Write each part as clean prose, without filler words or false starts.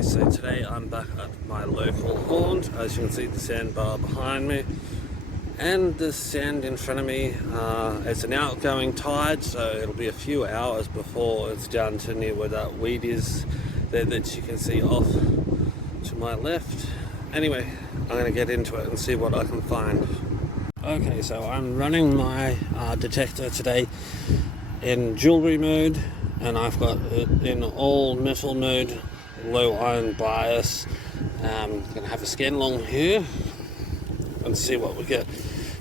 Okay, so today I'm back at my local haunt. As you can see, the sandbar behind me and the sand in front of me. It's an outgoing tide, so it'll be a few hours before it's down to near where that weed is there that you can see off to my left. Anyway, I'm going to get into it and see what I can find. Okay, so I'm running my detector today in jewellery mode, and I've got it in all metal mode, low iron bias. I'm going to have a scan along here and see what we get.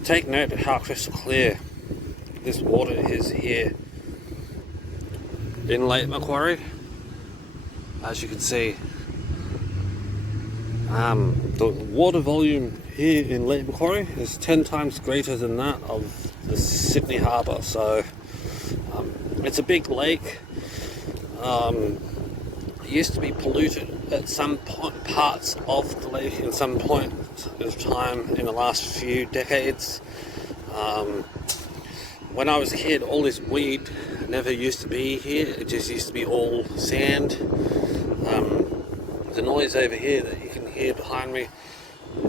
Take note of how crystal clear this water is here in Lake Macquarie. As you can see, the water volume here in Lake Macquarie is 10 times greater than that of the Sydney Harbour. So it's a big lake. It used to be polluted at some parts of the lake in some point of time in the last few decades. When I was a kid, all this weed never used to be here. It just used to be all sand. The noise over here that you can hear behind me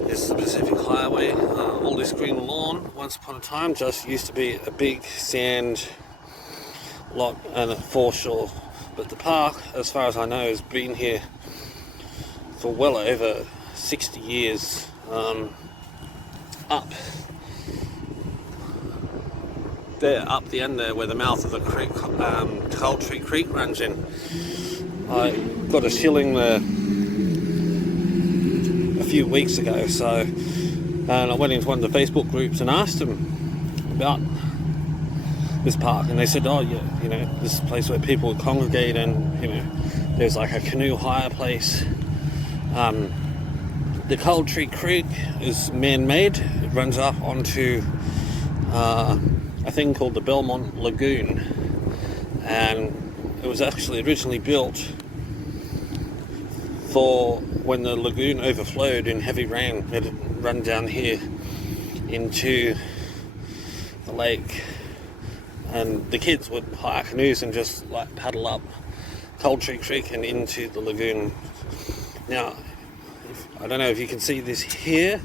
is the Pacific Highway. All this green lawn, once upon a time, just used to be a big sand lot and a foreshore. But the park, as far as I know, has been here for well over 60 years. Up there, up the end there, where the mouth of the creek, Cultree Creek runs in. I got a shilling there a few weeks ago, and I went into one of the Facebook groups and asked them about this park, and they said, oh yeah, this is a place where people would congregate, and there's like a canoe hire place. The Cultree Creek is man-made. It runs up onto a thing called the Belmont Lagoon, and it was actually originally built for when the lagoon overflowed in heavy rain. It run down here into the lake, and the kids would hire canoes and just like paddle up Cultree Creek and into the lagoon. Now, I don't know if you can see this here,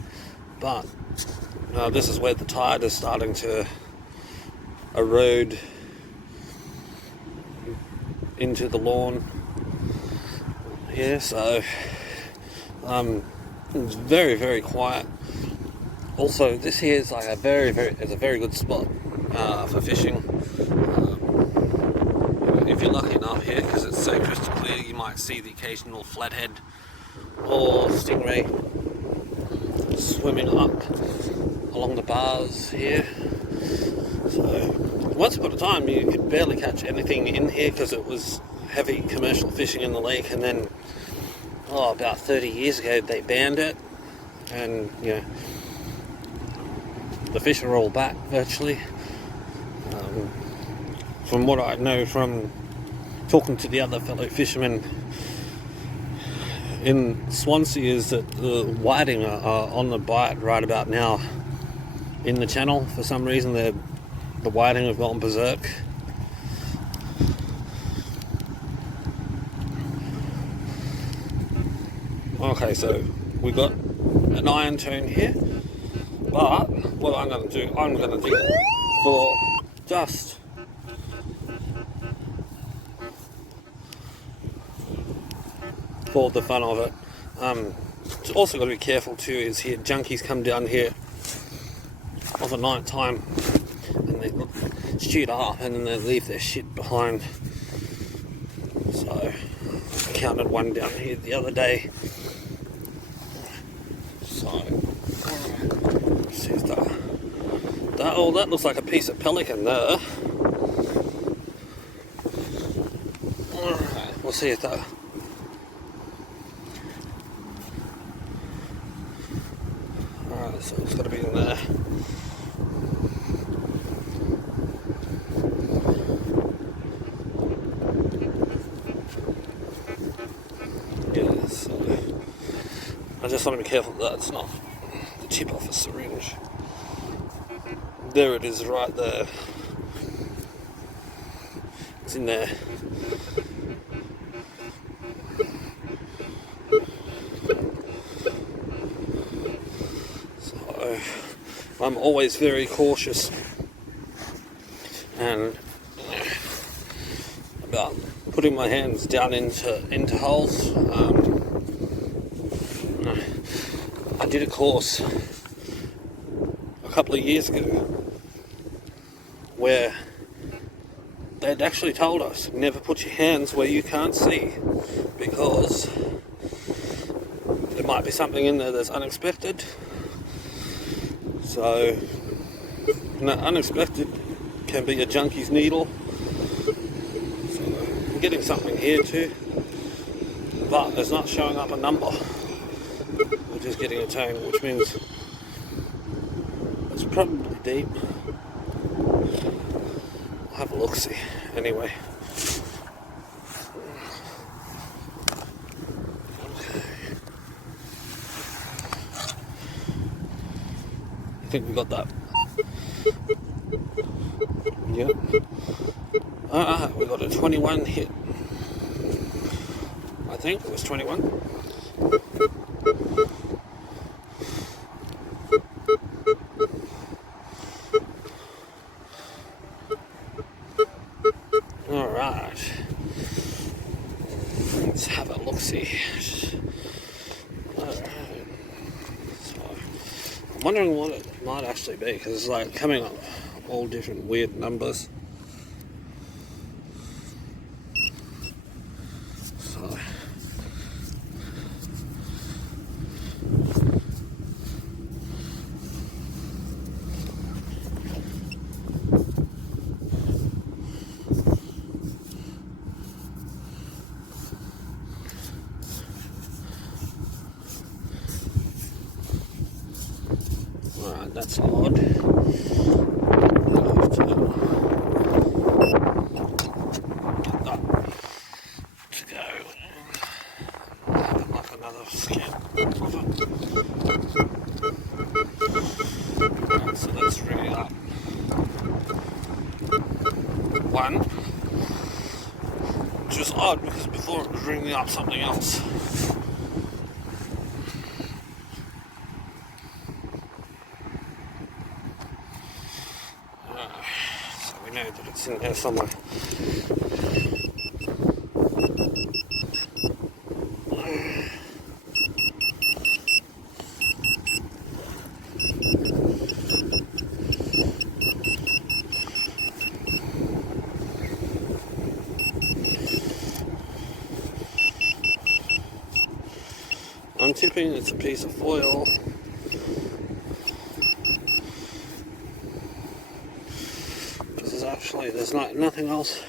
but this is where the tide is starting to erode into the lawn here. So it's very, very quiet. Also, this here is like a very good spot for fishing. If you're lucky enough here, because it's so crystal clear, you might see the occasional flathead or stingray swimming up along the bars here. So once upon a time you could barely catch anything in here because it was heavy commercial fishing in the lake, and then about 30 years ago they banned it, and the fish are all back virtually. From what I know from talking to the other fellow fishermen in Swansea, is that the whiting are on the bite right about now in the channel. For some reason the whiting have gone berserk. Okay, so we got an iron tone here, but what I'm going to do for just for the fun of it. It's also got to be careful too, is here junkies come down here of a night time and they shoot up and then they leave their shit behind. So I counted one down here the other day. So let's see if that looks like a piece of pelican there. Alright, we'll see if that. Alright, so it's got to be in there. Yeah, so I just want to be careful that it's not the tip off a syringe. There it is, right there. It's in there. I'm always very cautious and about putting my hands down into holes. I did a course a couple of years ago where they'd actually told us never put your hands where you can't see, because there might be something in there that's unexpected. So, unexpected can be a junkie's needle. So I'm getting something here too, but it's not showing up a number. We're just getting a tone, which means it's probably deep. I'll have a look, see. Anyway. I think we got that. Yep. We got a 21 hit. I think it was 21. Alright. Let's have a look-see. Alright. So, I'm wondering what it might actually be, because it's like coming up all different weird numbers. So, alright, that's odd. So let's ring it up. 1, which was odd because before it was ringing up something else. So we know that it's in there somewhere. I'm tipping it's a piece of foil. Because there's nothing else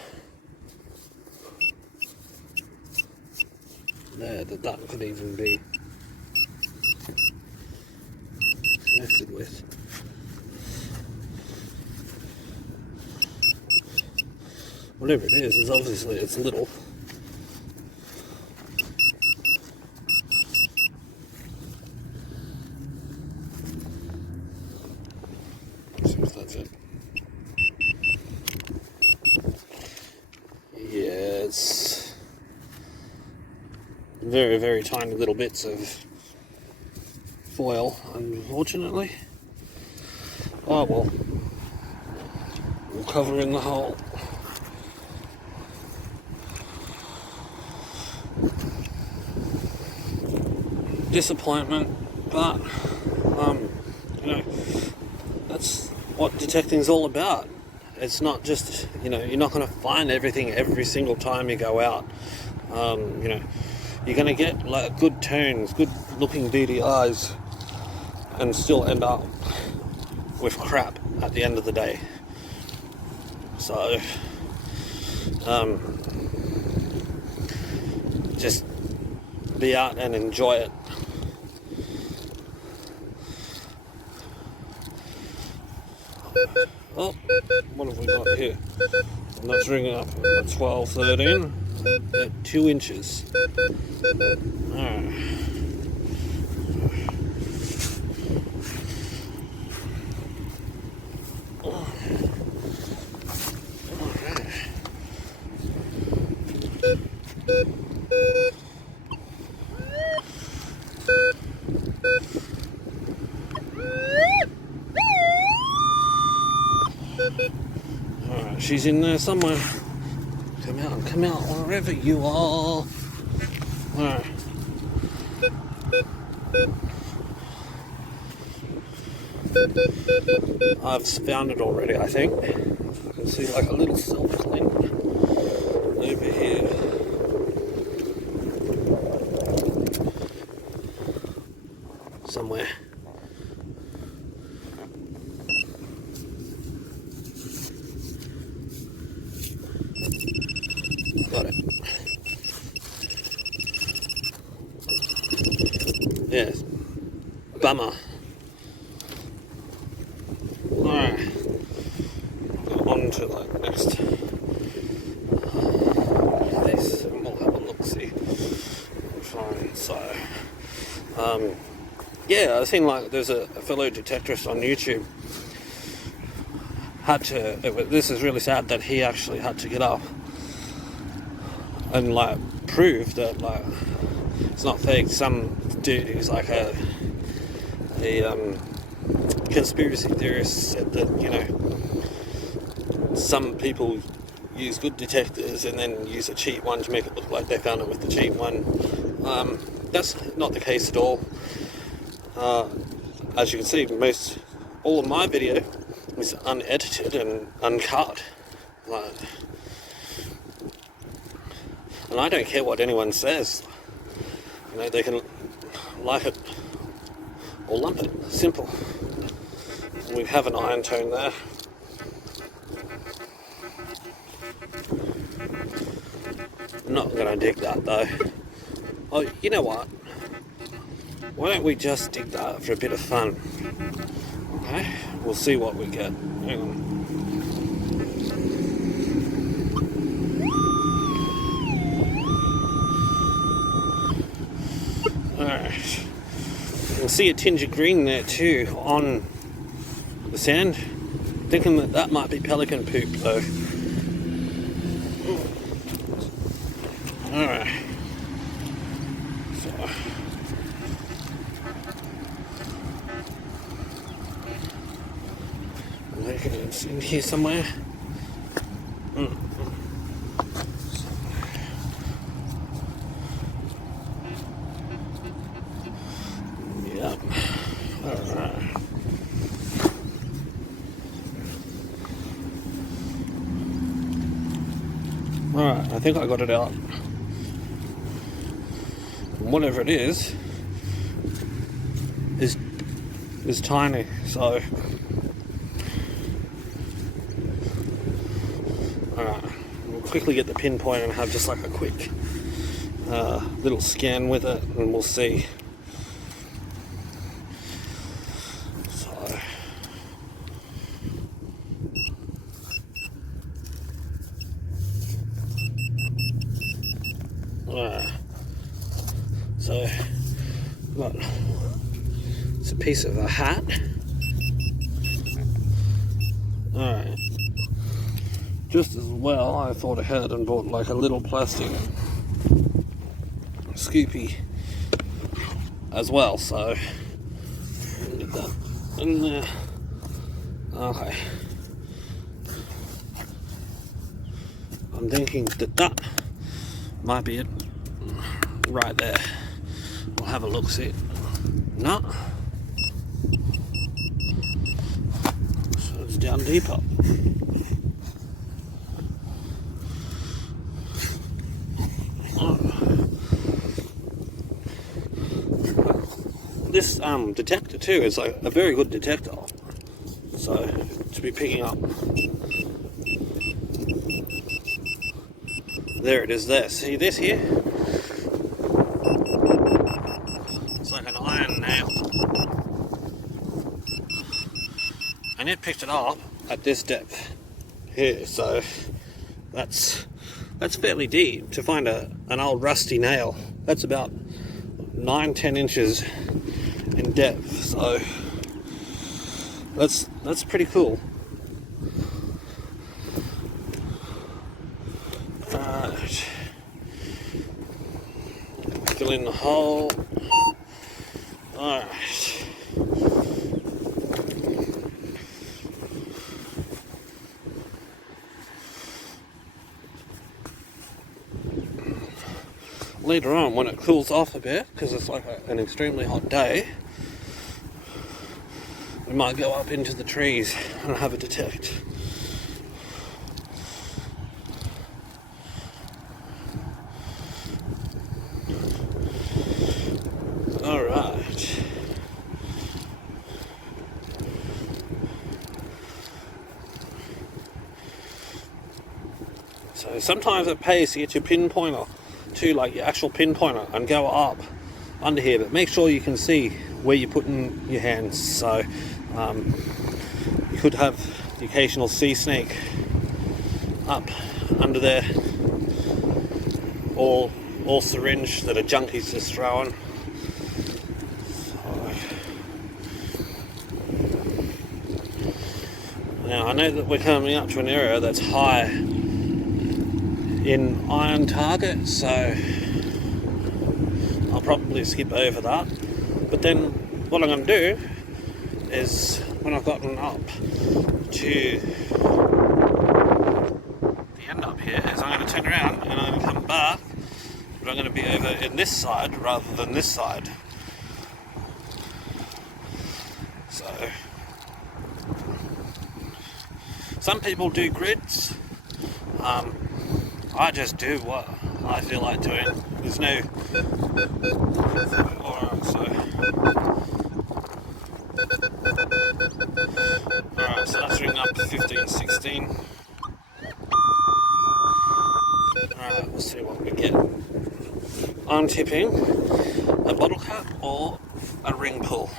there that could even be connected with. Whatever it is obviously it's little. That's it. Yeah, it's very, very tiny little bits of foil, unfortunately. Oh well, we'll cover in the hole. Disappointment, but you know, that's what detecting's all about. It's not just, you're not going to find everything every single time you go out. You're going to get like good tones, good looking DDIs, and still end up with crap at the end of the day. So, just be out and enjoy it. Oh, what have we got here? And that's ringing up 12, 13, at 2 inches. Alright. she's in there somewhere. Come out, wherever you are. Alright. I've found it already, I think. I can see like a little silver glint over here. Somewhere. Got it. Yes. Bummer. Alright. On to like next. This, and we'll have a look see. Fine. So, yeah, I've seen like there's a fellow detectorist on YouTube. This is really sad that he actually had to get up and like prove that like it's not fake. Some dude who's like a conspiracy theorist said that, you know, some people use good detectors and then use a cheap one to make it look like they found it with the cheap one. That's not the case at all. As you can see, all of my video is unedited and uncut. And I don't care what anyone says. You know, they can like it or lump it. Simple. We have an iron tone there. I'm not going to dig that though. Oh, you know what? Why don't we just dig that for a bit of fun? Okay, we'll see what we get. Hang on. Alright. You can see a tinge of green there too on the sand. Thinking that might be pelican poop though. Alright. So. I reckon it's in here somewhere. Yep. Alright. Alright, I think I got it out. And whatever it is tiny, so alright, we'll quickly get the pinpoint and have just like a quick little scan with it and we'll see. So alright, so got it's a piece of a hat. Alright. Just as well, I thought ahead and bought like a little plastic scoopy as well, so get that in there. Okay. I'm thinking that might be it right there. We'll have a look, see it. No. So it's down deeper. This detector too is like a very good detector, so to be picking up. There it is there. See this here? It's like an iron nail. And it picked it up at this depth here, so that's fairly deep to find an old rusty nail. That's about 9-10 inches in depth, so that's pretty cool. Alright, fill in the hole. Alright, later on when it cools off a bit, because it's like an extremely hot day, we might go up into the trees and have a detect. Alright. So sometimes it pays to get your pinpointer to like your actual pinpointer and go up under here, but make sure you can see where you're putting your hands. So you could have the occasional sea snake up under there, or syringe that a junkie's just throwing. Now I know that we're coming up to an area that's high in iron target, so I'll probably skip over that. But then what I'm going to do is, when I've gotten up to the end up here, is I'm going to turn around and I'm going to come back, but I'm going to be over in this side rather than this side. So some people do grids. I just do what I feel like doing. There's no... Alright, so that's ring up 15, 16. Alright, we'll see what we get. I'm tipping a bottle cap or a ring pull.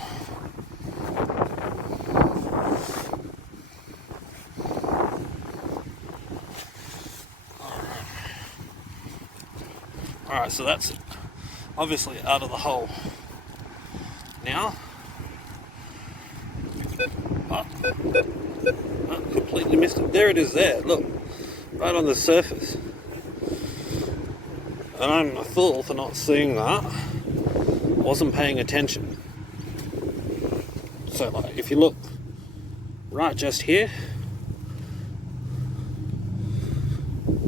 Alright, so that's obviously out of the hole now. Oh, completely missed it. There it is there, look, right on the surface. And I'm a fool for not seeing that. I wasn't paying attention. So like, if you look right just here,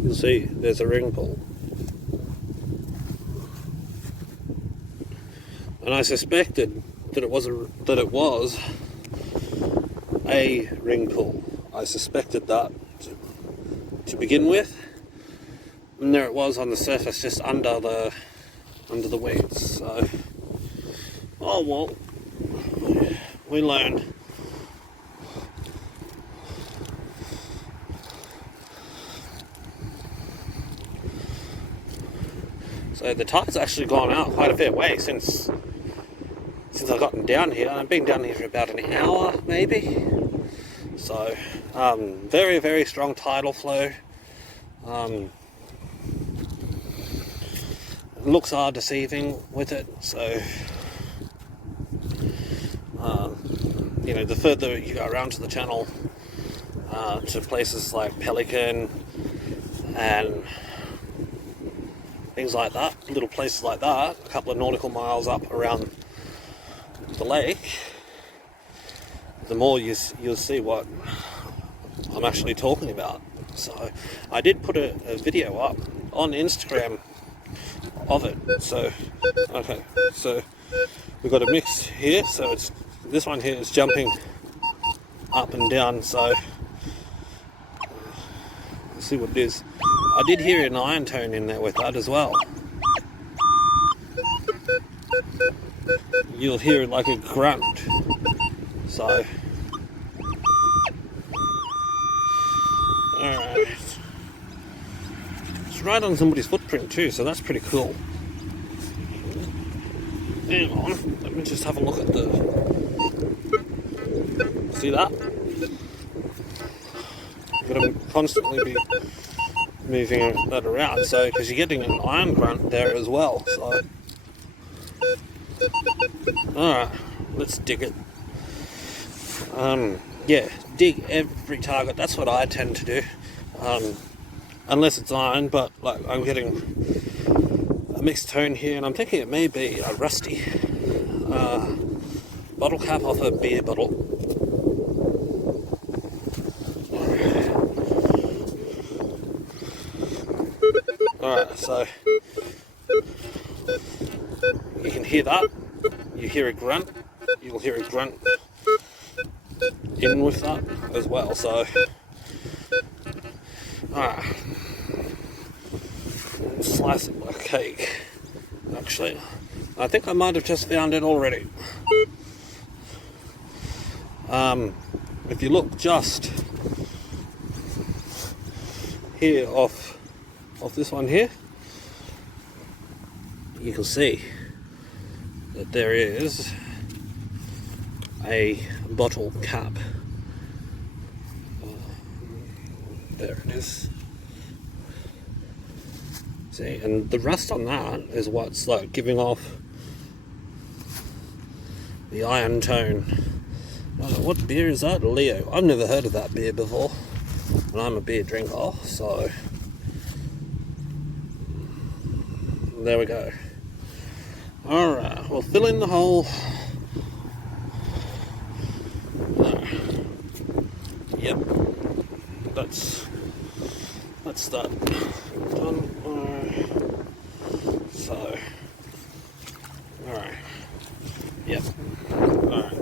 you'll see there's a ring pull. And I suspected that it was a ring pull. I suspected that to begin with, and there it was on the surface, just under the weeds. So, oh well, we learned. So the tide's actually gone out quite a fair way since I've gotten down here. I've been down here for about an hour, maybe. So, very, very strong tidal flow. It looks are deceiving with it. So, you know, the further you go around to the channel, to places like Pelican and things like that, little places like that, a couple of nautical miles up around the lake, the more you'll see what I'm actually talking about. So I did put a video up on Instagram of it. So okay, so we've got a mix here, so it's this one here is jumping up and down. So let's see what it is. I did hear an iron tone in there with that as well. You'll hear like a grunt. So, alright. It's right on somebody's footprint too, so that's pretty cool. Hang on, let me just have a look at the... See that? You've got to constantly be moving that around, so because you're getting an iron grunt there as well. So, alright, let's dig it. Yeah, dig every target. That's what I tend to do, unless it's iron. But like, I'm getting a mixed tone here, and I'm thinking it may be a rusty bottle cap off a beer bottle. Alright, so You can hear that. You hear a grunt. You'll hear a grunt in with that as well. So, alright. Slice it like cake. Actually, I think I might have just found it already. If you look just here off this one here, you can see that there is a bottle cap. There it is. See, and the rust on that is what's like giving off the iron tone. What beer is that? Leo. I've never heard of that beer before, and I'm a beer drinker, so there we go. Alright, we'll fill in the hole. Yep, that's that done. So, alright, yep, alright.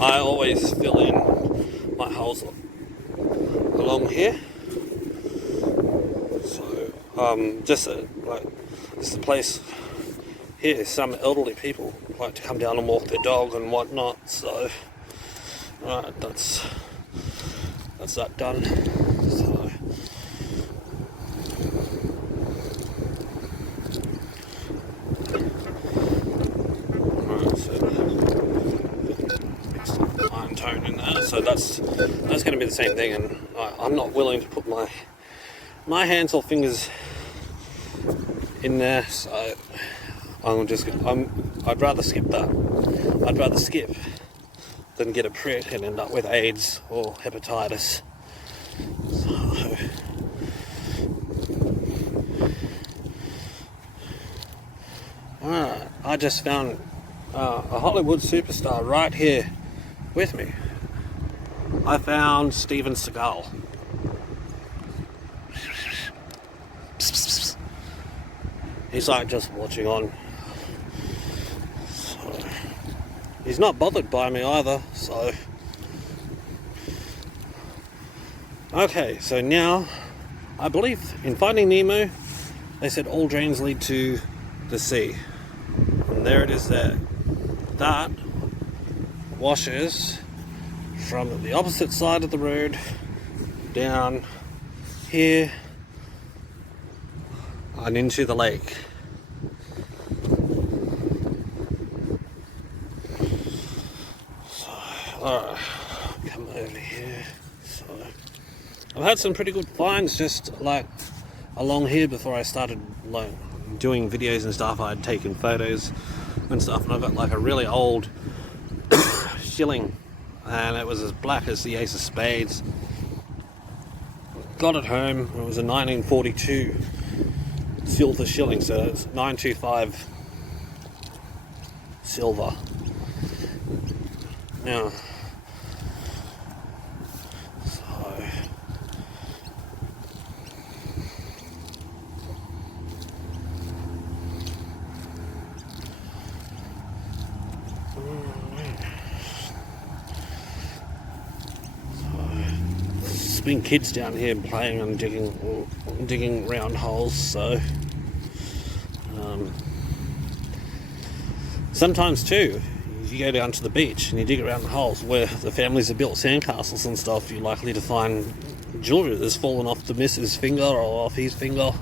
I always fill in my holes along here. So, just a place here. Some elderly people like to come down and walk their dog and whatnot. So, alright, that's that done. So, alright, so iron tone in there. So that's going to be the same thing, and I'm not willing to put my hands or fingers in there, so I'd rather skip that. I'd rather skip than get a prick and end up with AIDS or hepatitis. So, alright, I just found a Hollywood superstar right here with me. I found Steven Seagal. He's like just watching on. So, he's not bothered by me either, so. Okay, so now, I believe in Finding Nemo, they said all drains lead to the sea. And there it is there. That washes from the opposite side of the road down here and into the lake. So, alright, come over here. So, I've had some pretty good finds just like along here before I started like doing videos and stuff. I'd taken photos and stuff, and I got like a really old shilling, and it was as black as the ace of spades. Got it home. It was a 1942 silver shilling, so it's 925 silver. Now, so there's been kids down here playing and digging round holes, so sometimes too you go down to the beach and you dig around the holes where the families have built sandcastles and stuff. You're likely to find jewelry that's fallen off the missus' finger or off his finger.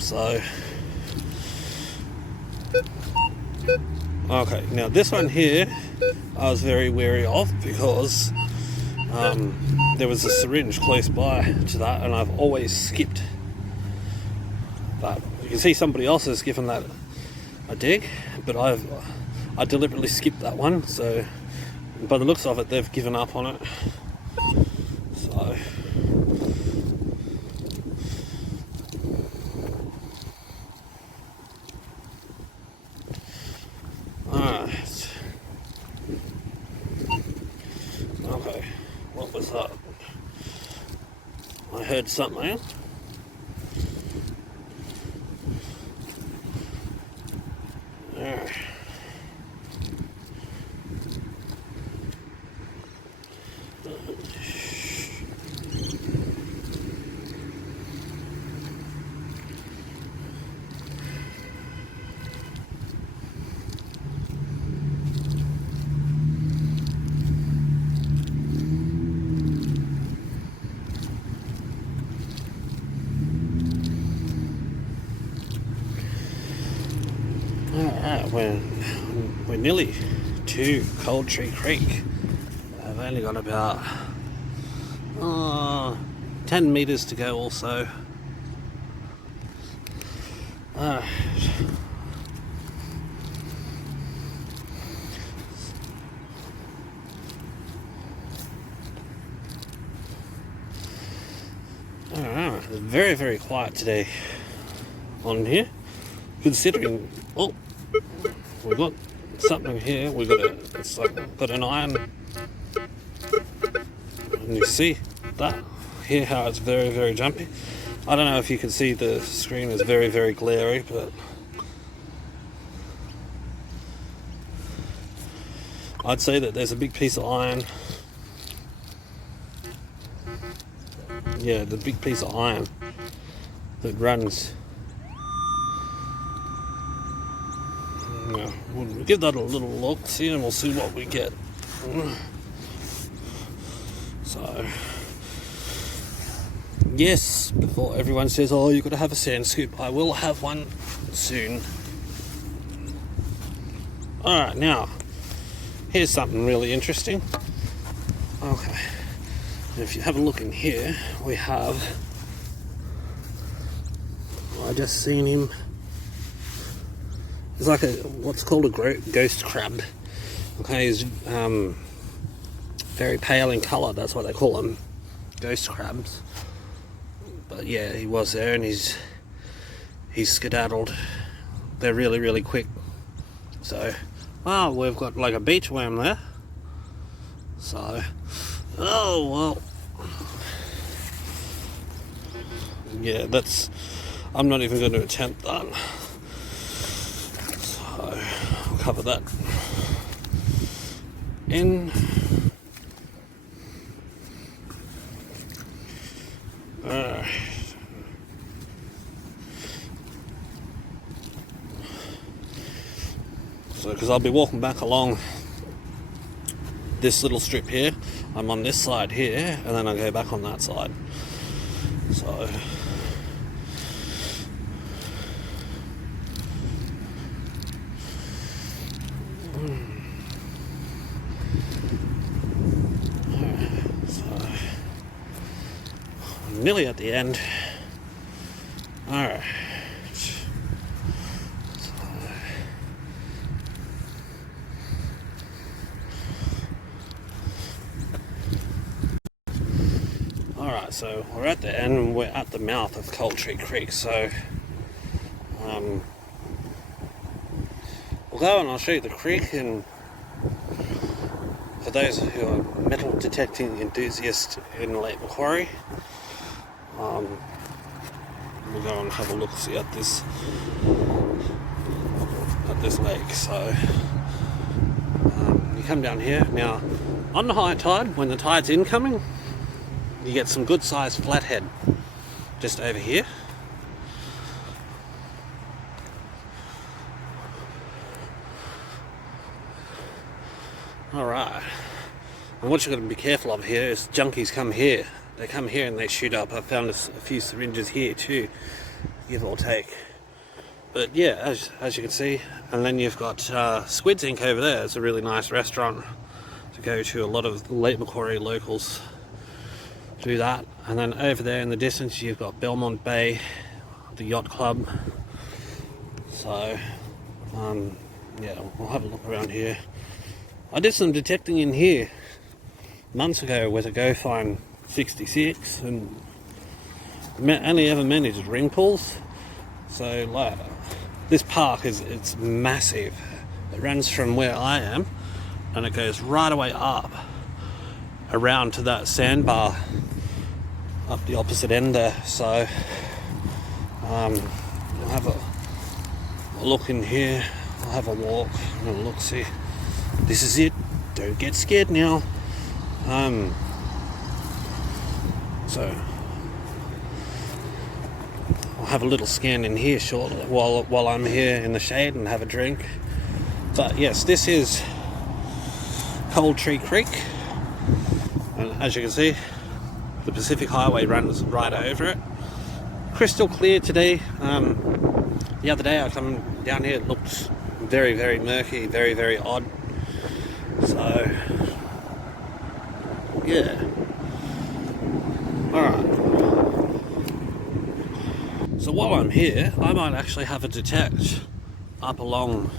So okay, now this one here I was very wary of because there was a syringe close by to that, and I've always skipped that. You can see somebody else has given that a dig, but I deliberately skipped that one. So by the looks of it, they've given up on it. So alright. Okay, what was that? I heard something. Alright, we're nearly to Cold Tree Creek. I've only got about 10 meters to go also. Alright, it's very, very quiet today on here, considering, oh, we've got something here. We've got it's like got an iron, and you see that here how it's very, very jumpy. I don't know if you can see, the screen is very, very glary, but I'd say that there's a big piece of iron. Yeah, the big piece of iron that runs. Yeah, we'll give that a little look, see, and we'll see what we get. So, yes, before everyone says, oh, you've got to have a sand scoop, I will have one soon. Alright, now, here's something really interesting. Okay, if you have a look in here, we have, I just seen him. It's like what's called a ghost crab. Okay, he's very pale in colour. That's why they call them ghost crabs. But yeah, he was there, and he's skedaddled. They're really, really quick. So, wow, we've got like a beach worm there. So, oh well. Yeah, that's. I'm not even going to attempt that. I'll cover that in. So, because I'll be walking back along this little strip here, I'm on this side here, and then I go back on that side. So. Nearly at the end. Alright. Alright, so we're at the end, we're at the mouth of Cold Tree Creek, so we'll go and I'll show you the creek, and for those who are metal detecting enthusiasts in Lake Macquarie, we'll go and have a look, see at this lake. So you come down here now on the high tide. When the tide's incoming, you get some good sized flathead just over here. Alright, and what you've got to be careful of here is junkies come here. They come here and they shoot up. I found a few syringes here too, give or take. But yeah, as you can see, and then you've got Squid's Inc over there. It's a really nice restaurant to go to. A lot of Lake Macquarie locals do that. And then over there in the distance, you've got Belmont Bay, the yacht club. So yeah, we'll have a look around here. I did some detecting in here months ago with a Go Find 66, and only ever managed ring pulls. So like, this park it's massive. It runs from where I am, and it goes right away up around to that sandbar up the opposite end there. So we'll have a look in here. I'll have a walk and a look, see. This is it. Don't get scared now. So I'll have a little scan in here shortly while I'm here in the shade and have a drink. But yes, this is Cold Tree Creek, and as you can see, the Pacific Highway runs right over it. Crystal clear today. The other day I come down here, it looked very, very murky, very, very odd. So yeah. Alright. So while I'm here, I might actually have a detect up along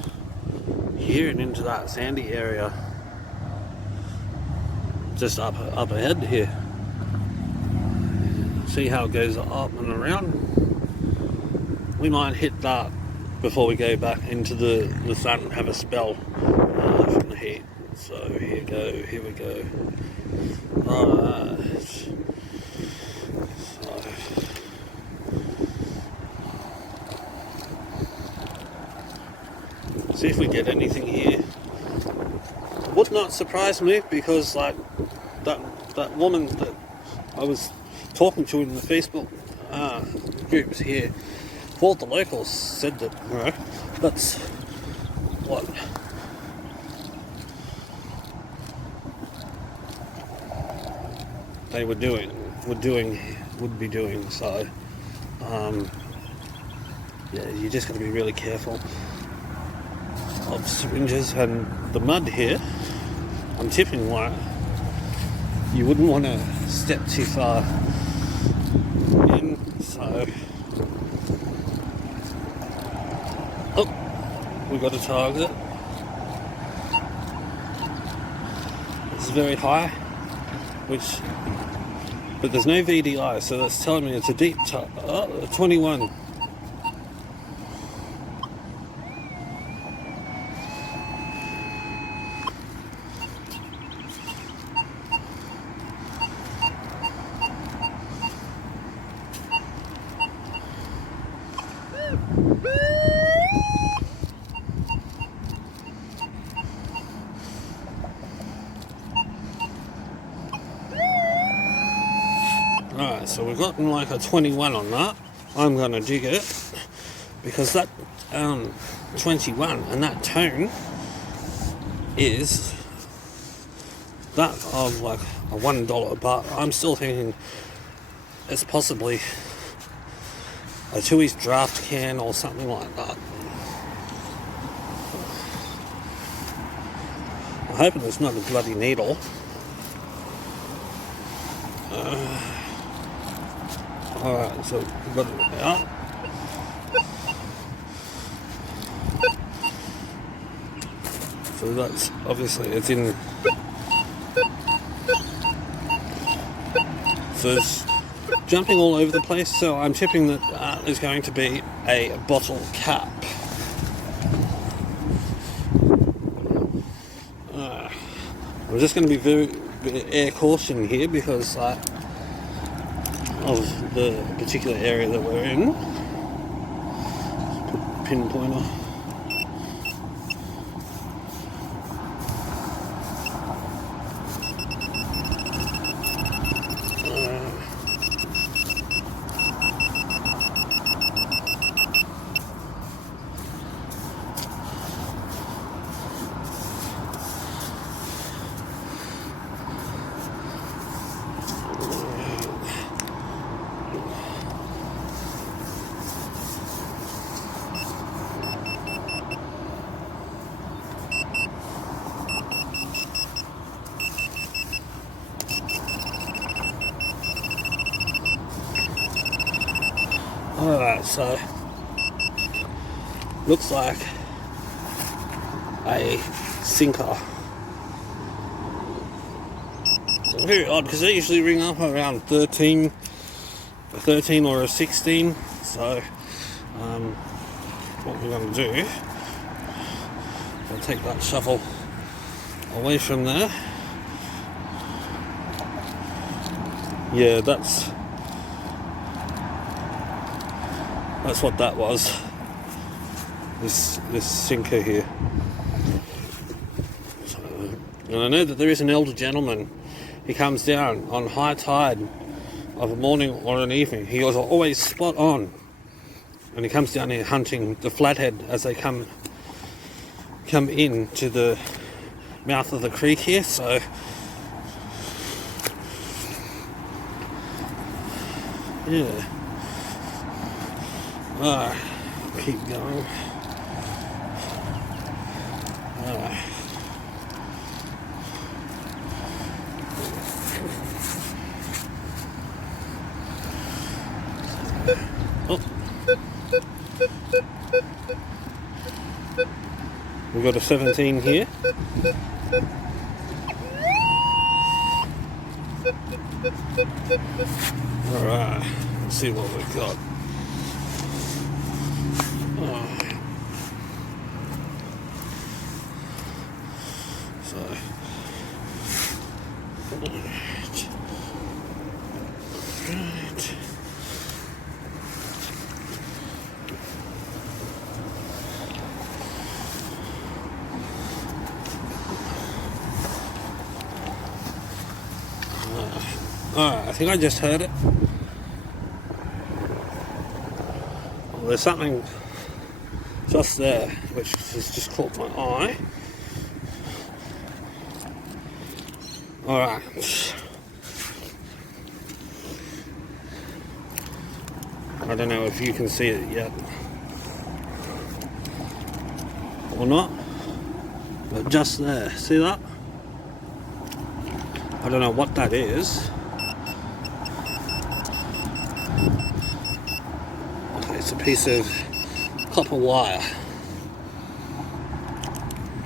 here and into that sandy area. Just up ahead here. See how it goes up and around. We might hit that before we go back into the sun and have a spell from the heat. So here we go. Right. So see if we get anything here. Would not surprise me, because like that woman that I was talking to in the Facebook groups here, all the locals said that, you know, that's what they would be doing. So yeah, you just got to be really careful of syringes and the mud here. I'm tipping like you wouldn't want to step too far in. So oh, we got a target. It's very high, but there's no VDI, so that's telling me it's a deep 21. Alright, so we've gotten like a 21 on that. I'm going to dig it, because that 21 and that tone is that of like a $1, but I'm still thinking it's possibly a Tui's draft can or something like that. I'm hoping it's not a bloody needle. Alright, so we've got it out. So that's obviously it's in. So it's jumping all over the place. So I'm tipping that is going to be a bottle cap. I'm just going to be very air caution here, because of the particular area that we're in. Pinpointer. Alright, so looks like a sinker. Very odd, because they usually ring up around 13 or a 16. So what we're going to do, I'll take that shovel away from there. Yeah, that's what that was. this sinker here. So, and I know that there is an elder gentleman. He comes down on high tide of a morning or an evening. He was always spot on, and he comes down here hunting the flathead as they come in to the mouth of the creek here. So yeah, keep going. Oh. We've got a 17 here. Alright, let's see what we've got. Alright, I think I just heard it. Well, there's something just there which has just caught my eye. Alright. I don't know if you can see it yet or not, but just there, see that? I don't know what that is. Okay, it's a piece of copper wire.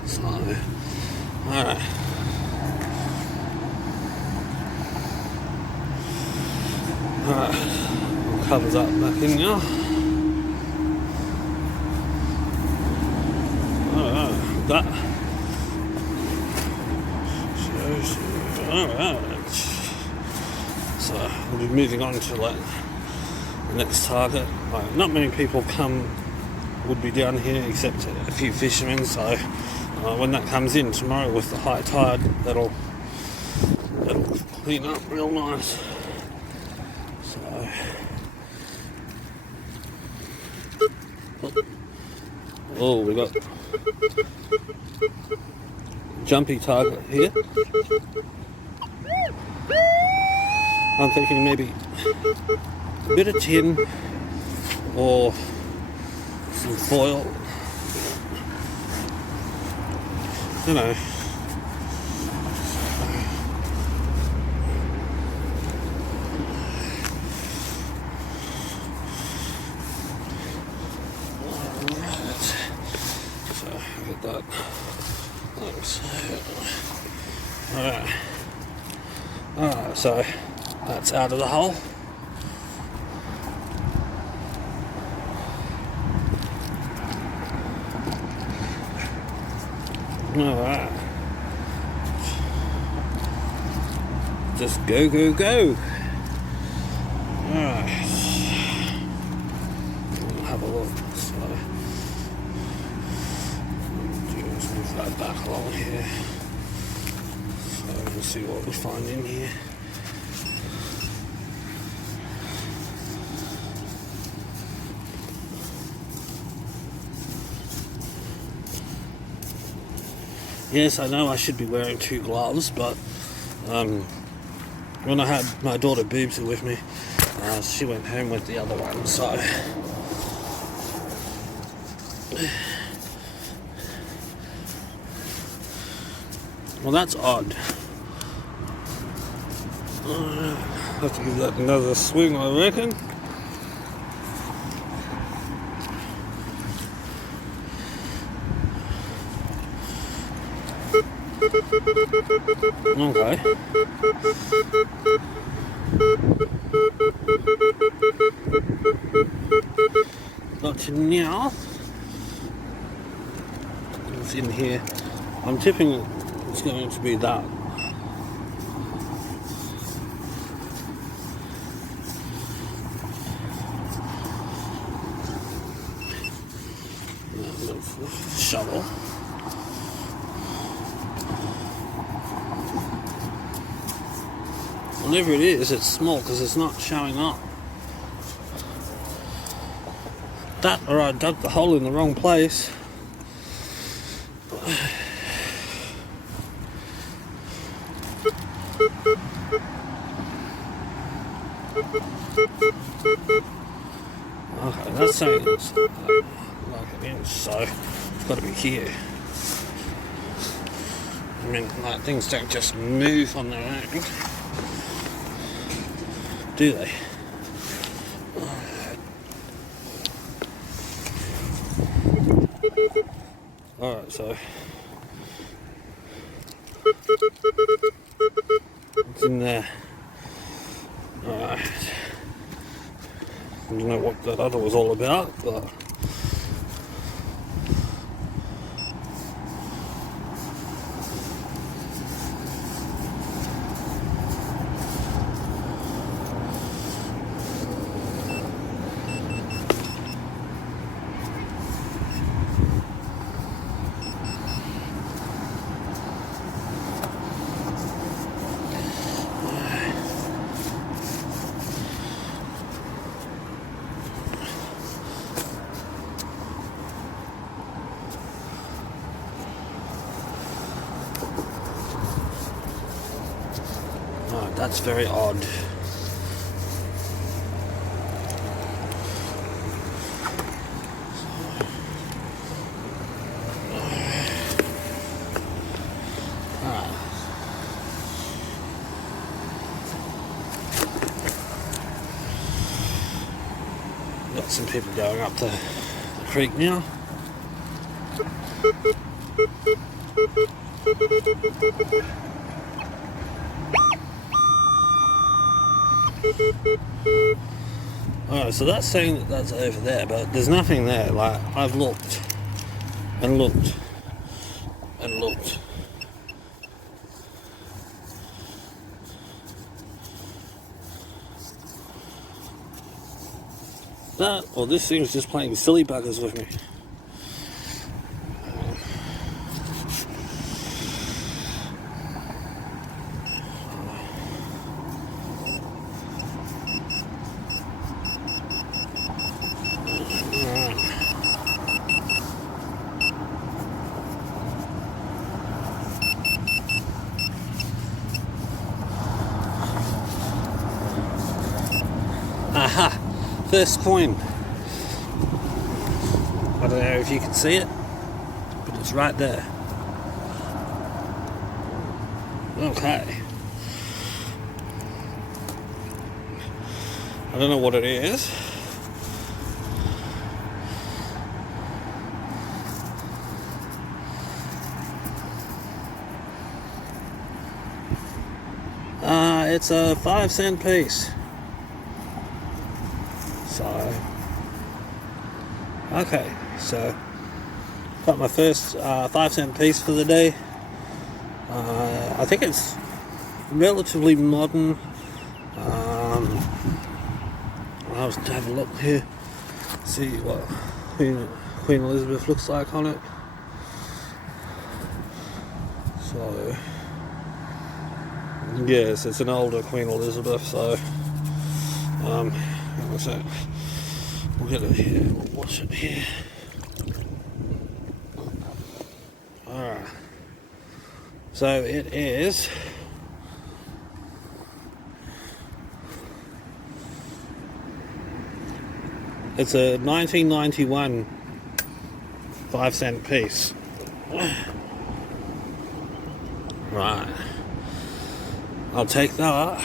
So, alright. Alright, covers up back in now. Alright, that. Alright, so we'll be moving on to like the next target. Not many people would be down here except a few fishermen, so when that comes in tomorrow with the high tide, that'll clean up real nice. So oh, we got jumpy target here. I'm thinking maybe a bit of tin or some foil. You know. So look at that. Alright, so that's out of the hole. Alright. Just go, go, go. Alright. We'll have a look. So, just move that back along here. So we'll see what we find in here. Yes, I know I should be wearing 2 gloves, but when I had my daughter Boobs with me, she went home with the other one, so well, that's odd. Have to give that another swing, I reckon. Okay. Got to now. It's in here. I'm tipping it's going to be that. shovel. Whatever it is, it's small because it's not showing up. That, or I dug the hole in the wrong place. Okay, that's saying it's like an inch, so it's got to be here. I mean, like, things don't just move on their own, do they? Alright, so it's in there. Alright. I don't know what that other was all about, but that's very odd. Got some people going up the creek now. Alright, so that's saying that that's over there, but there's nothing there. Like, I've looked and looked and looked. That, or this thing's just playing silly buggers with me. Aha! First coin. I don't know if you can see it, but it's right there. Okay. I don't know what it is. It's a 5-cent piece. So, okay, so got my first 5-cent piece for the day. I think it's relatively modern. I'll just have a look here, see what Queen Elizabeth looks like on it. So, yes, it's an older Queen Elizabeth, so we'll get it here, we'll wash it here. Alright, so it is it's a 1991 5-cent piece. Right, I'll take that.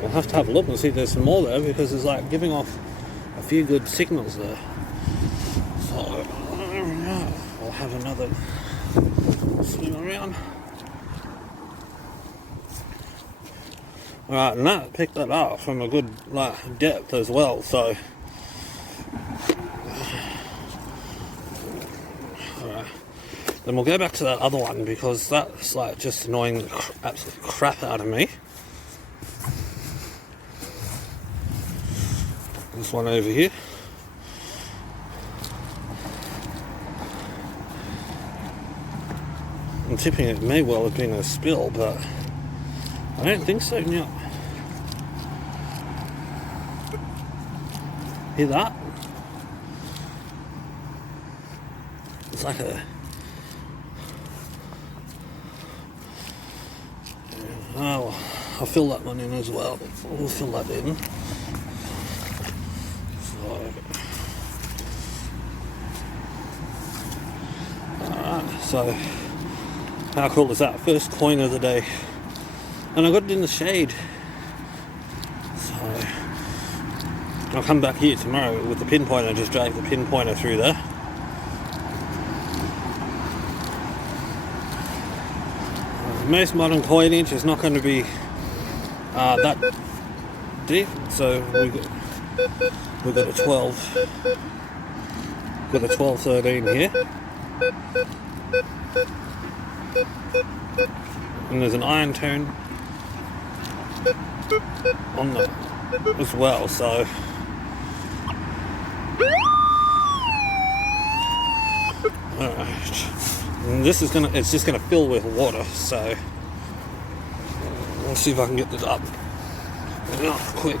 We'll have to have a look and see if there's some more there, because it's like giving off a few good signals there. So I'll have another swim around. Alright, and that picked that up from a good depth as well, so alright. Then we'll go back to that other one because that's like just annoying the absolute crap out of me. This one over here. I'm tipping it may well have been a spill, but I don't think so. Now, hear that? It's like a... Oh, I'll fill that one in as well. We'll fill that in. So, how cool is that? First coin of the day. And I got it in the shade. So, I'll come back here tomorrow with the pinpointer, just drag the pinpointer through there. Most modern coinage is not going to be that deep, so we've got a 12, got a 1213 here, and there's an iron tone on the as well. So alright. And this is it's just gonna fill with water, so let's see if I can get this up. Not quick.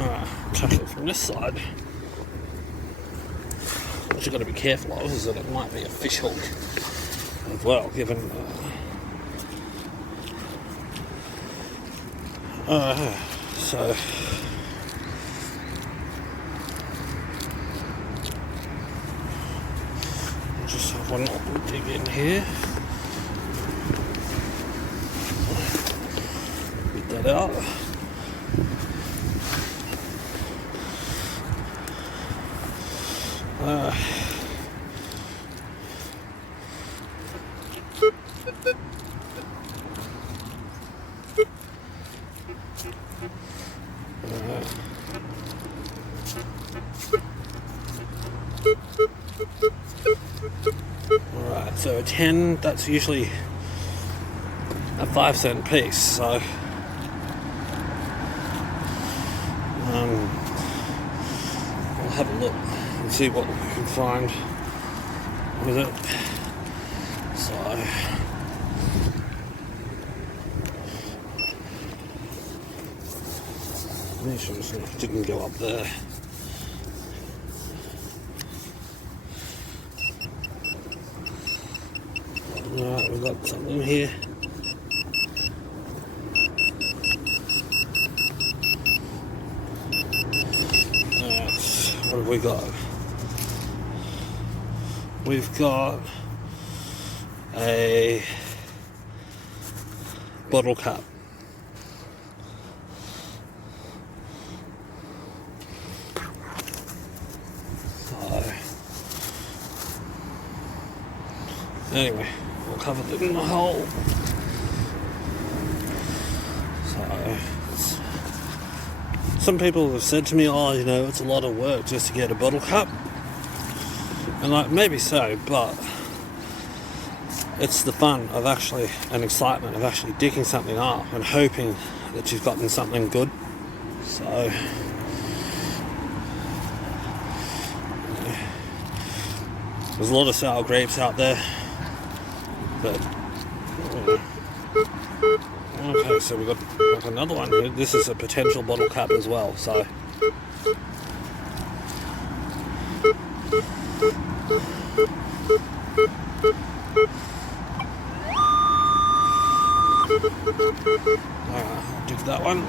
Alright, chuck it from this side. What you've got to be careful of is that it might be a fish hook as well, given so just have one dig in here, get that out. Alright, so a 10, that's usually a 5-cent piece, so we'll have a look and see what we can find with it. So make sure it didn't go up there. Alright, we've got something here. What have we got? We've got a bottle cap. Anyway, we'll cover it in the hole. So, some people have said to me, oh, you know, it's a lot of work just to get a bottle cap. And like, maybe so, but it's the fun of actually, and excitement of actually digging something up and hoping that you've gotten something good. So, there's a lot of sour grapes out there. But okay, so we've got another one here. This is a potential bottle cap as well, so I'll dig that one.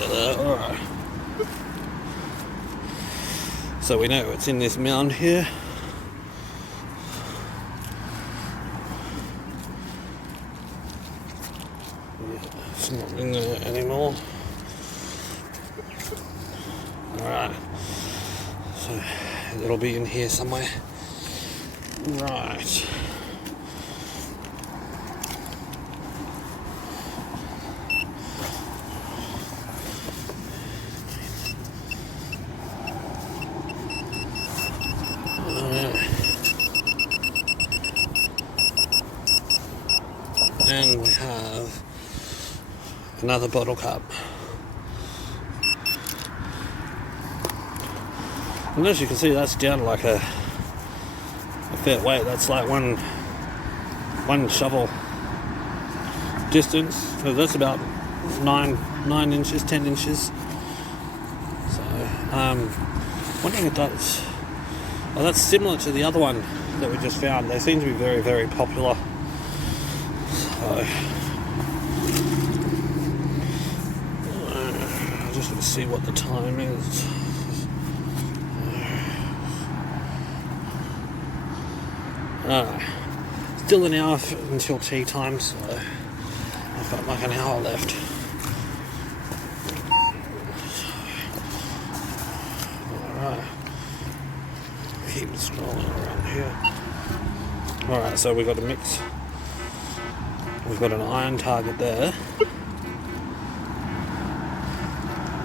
under there. Alright. So we know it's in this mound here. Yeah, it's not in there anymore. Alright. So it'll be in here somewhere. Right. And we have another bottle cap. And as you can see, that's down like a fair weight. That's like one shovel distance. So that's about 9 inches, 10 inches. So wondering if that's that's similar to the other one that we just found. They seem to be very, very popular. So I just want to see what the time is. Still an hour until tea time, so I've got like an hour left. Alright, keep scrolling around here. Alright, so we've got a mix. We've got an iron target there,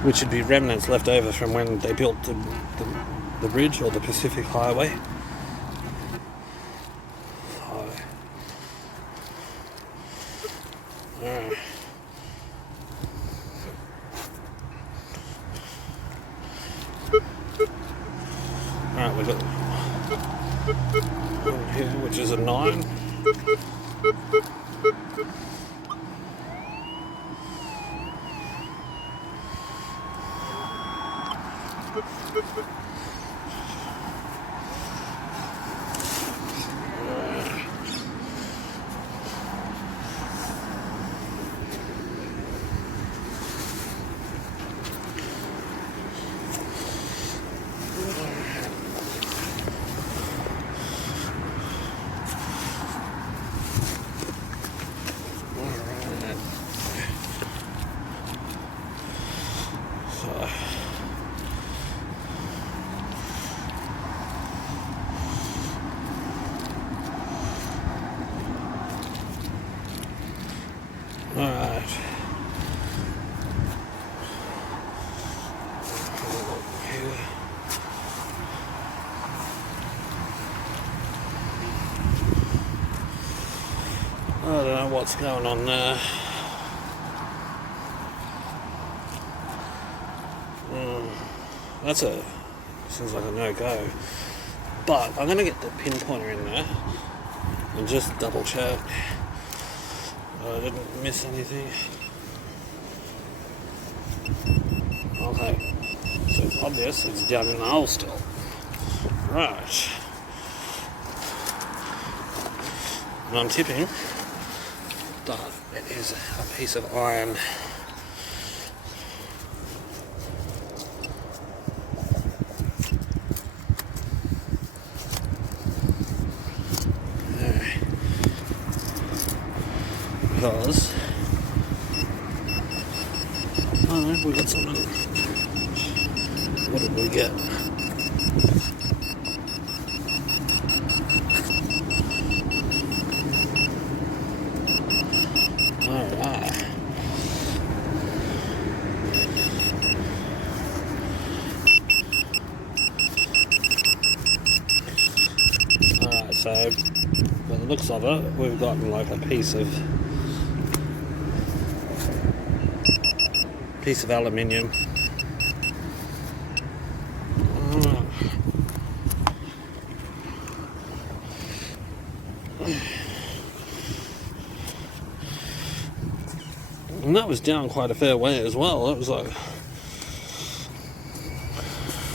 which would be remnants left over from when they built the bridge or the Pacific Highway. Alright, we've got one here, which is a 9. Alright. I don't know what's going on there. Seems like a no-go. But I'm going to get the pinpointer in there and just double check I didn't miss anything. Okay, so it's obvious it's down in the hole still. Right. And I'm tipping that it is a piece of iron. Because we got something. What did we get? Alright. Alright, so by the looks of it, we've gotten like a piece of aluminium. And that was down quite a fair way as well. It was like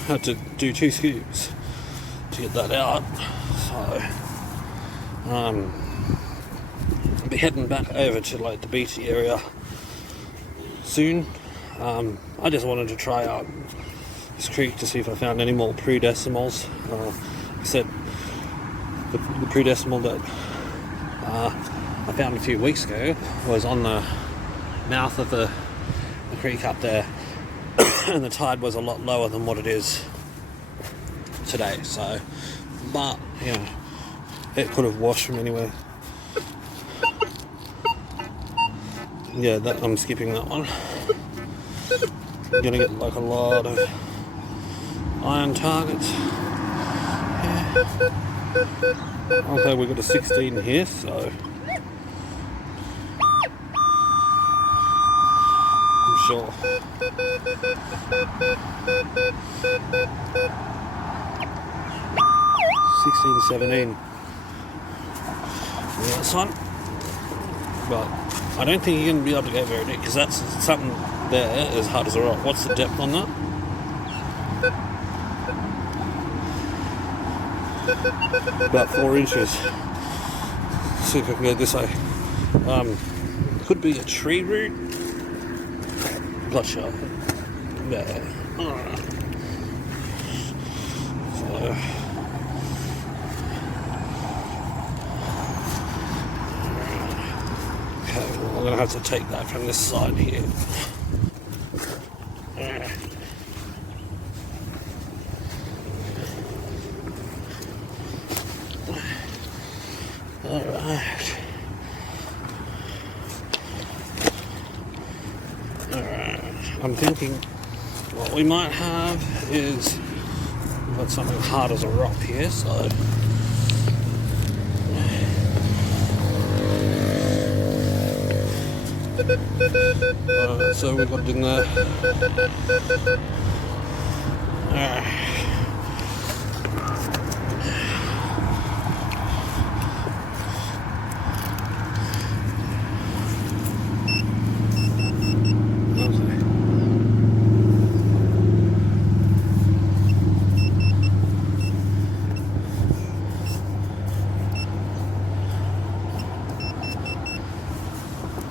had to do 2 scoops to get that out. So I'll be heading back over to like the beachy area soon. I just wanted to try out this creek to see if I found any more pre-decimals. I said the pre-decimal that I found a few weeks ago was on the mouth of the creek up there, and the tide was a lot lower than what it is today. So, but you know, it could have washed from anywhere. Yeah, I'm skipping that one. I'm gonna get like a lot of iron targets. Yeah. Okay, we've got a 16 here, so I'm sure. $16, $17. That's one. But I don't think you're going to be able to go very deep, because that's something there as hard as a rock. What's the depth on that? About 4 inches. See if I can go this way. Could be a tree root. Not sure. Yeah. So. Okay, well, I'm going to have to take that from this side here. Alright. I'm thinking what we might have is we've got something hard as a rock here, so so we've got it in there.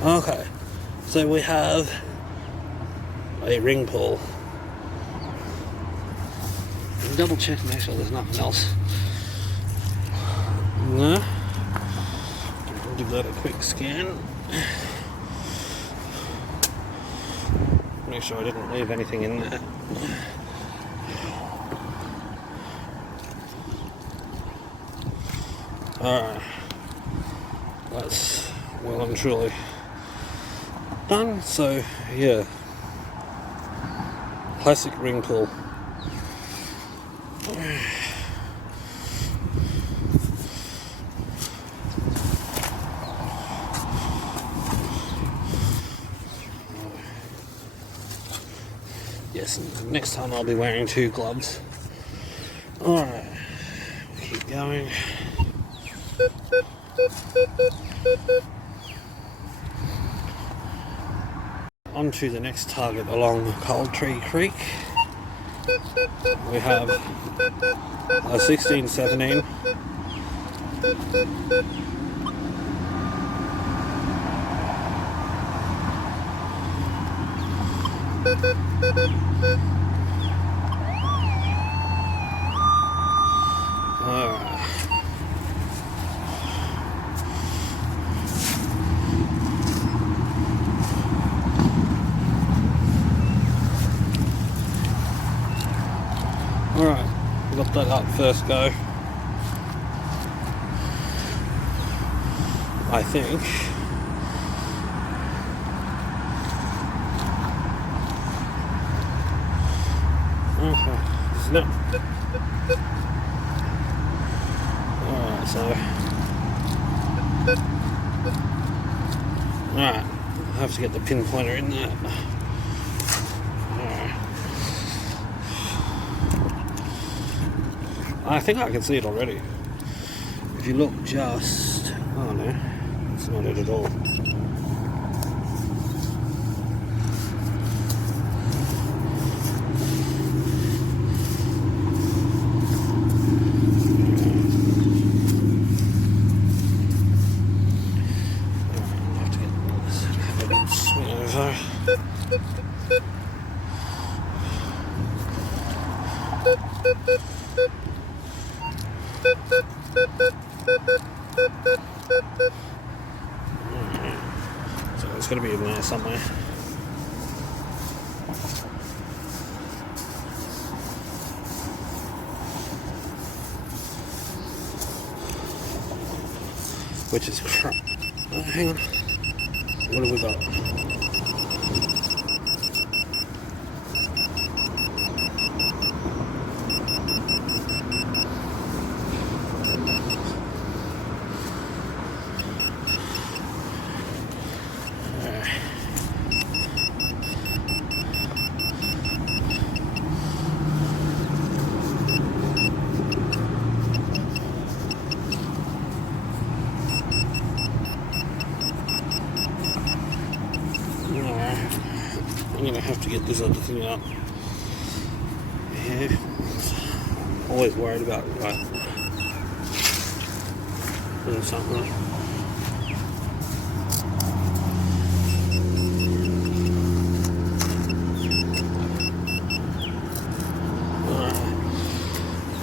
Okay, so we have a ring pull. Double check and make sure there's nothing else. No. I'll give that a quick scan. Make sure I didn't leave anything in there. Alright. That's well and truly done. So yeah, classic ring pull. Yes, and next time I'll be wearing 2 gloves. Alright, keep going. On to the next target along Cold Tree Creek. We have a 16, 17. Alright, got that up first go. I think. Okay, snap. Alright, so. Alright, I have to get the pinpointer in there. I think I can see it already. If you look just... Oh no, it's not it at all. I'll have to get this. Have a swing over. So it's got to be in there somewhere. Which is crap. Oh, hang on. What have we got? I'm gonna have to get this other thing up. Yeah, always worried about doing something.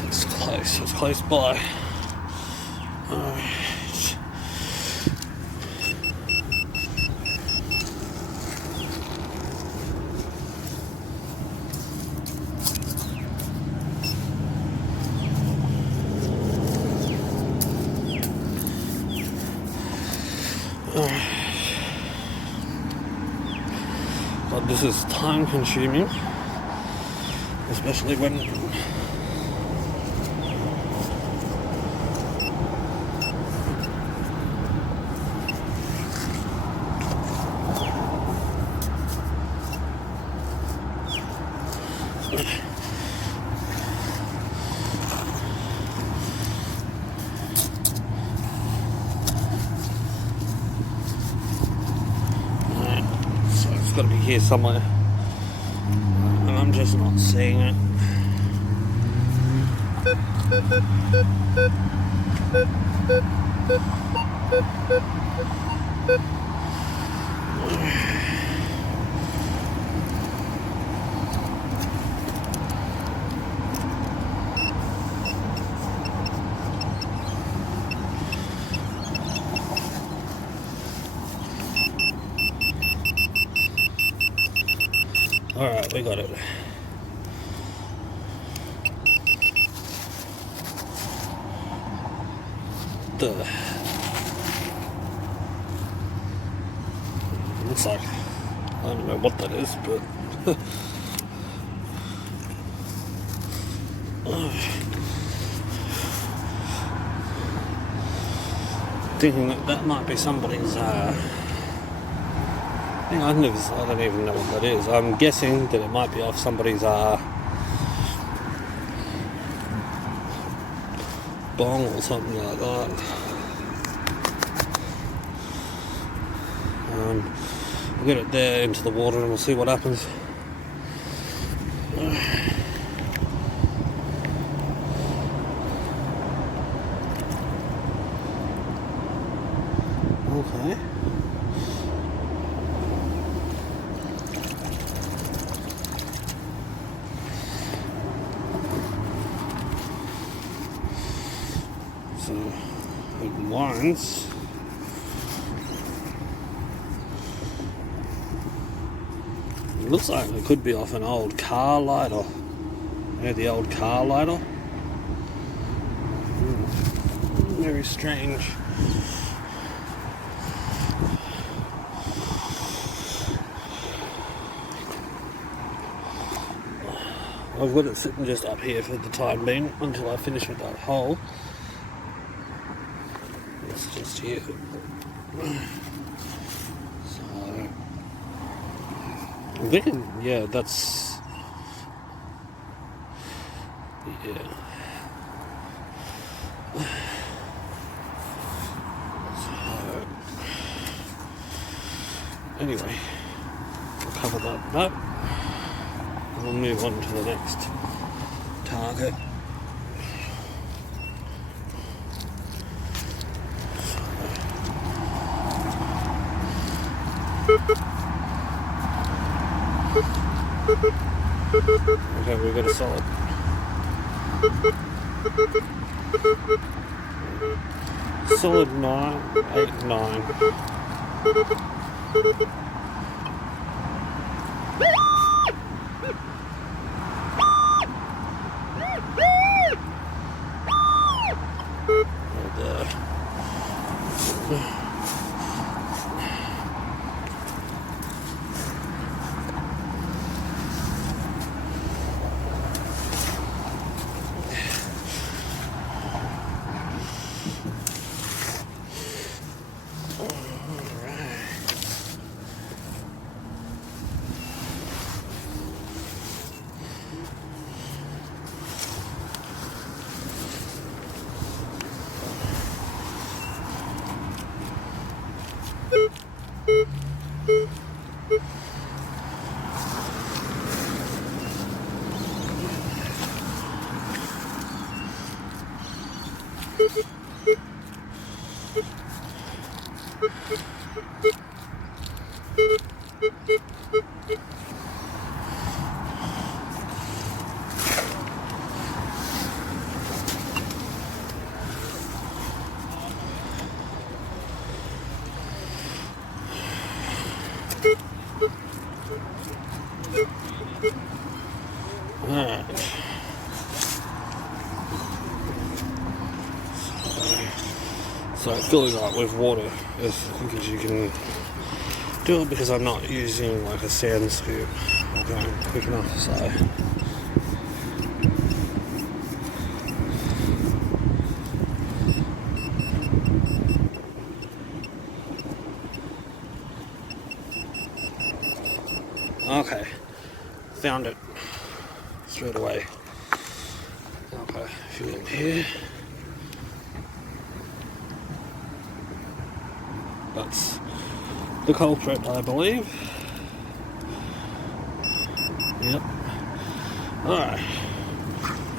It's close. It's close by. But this is time consuming, especially when got to be here somewhere, and I'm just not seeing it. Alright, we got it. Looks like, I don't know what that is, but thinking that might be somebody's I don't even know what that is. I'm guessing that it might be off somebody's bong or something like that. We'll get it there into the water and we'll see what happens. Okay. So it winds. It looks like it could be off an old car lighter. You know, the old car lighter? Very strange. I've got it sitting just up here for the time being until I finish with that hole. It's just here. So then, yeah, that's yeah. So anyway, we'll cover that up. We'll move on to the next target. Okay, we've got a solid. Solid 9, 8, 9. Alright. So filling up with water as quick as you can do it, because I'm not using like a sand scoop or going quick enough, so okay, found it straight away. Okay, a few in here. That's the culprit, I believe. Yep. Alright.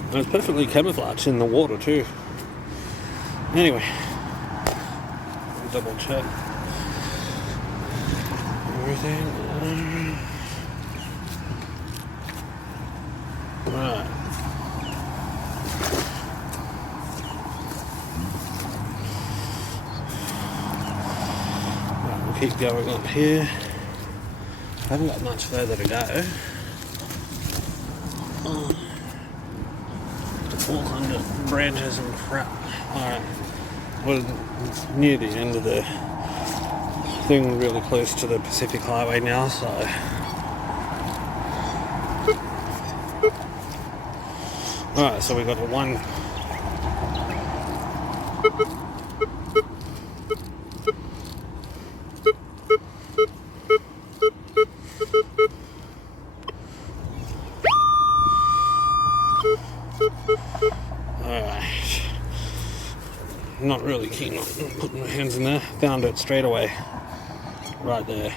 And it's perfectly camouflaged in the water too. Anyway, let me double check everything. Alright. Keep going up here. I haven't got much further to go. Walk under branches and crap. Alright. We're near the end of the thing, really close to the Pacific Highway now, so alright, so we got a one. Alright. Not really keen on putting my hands in there. Found it straight away. Right there.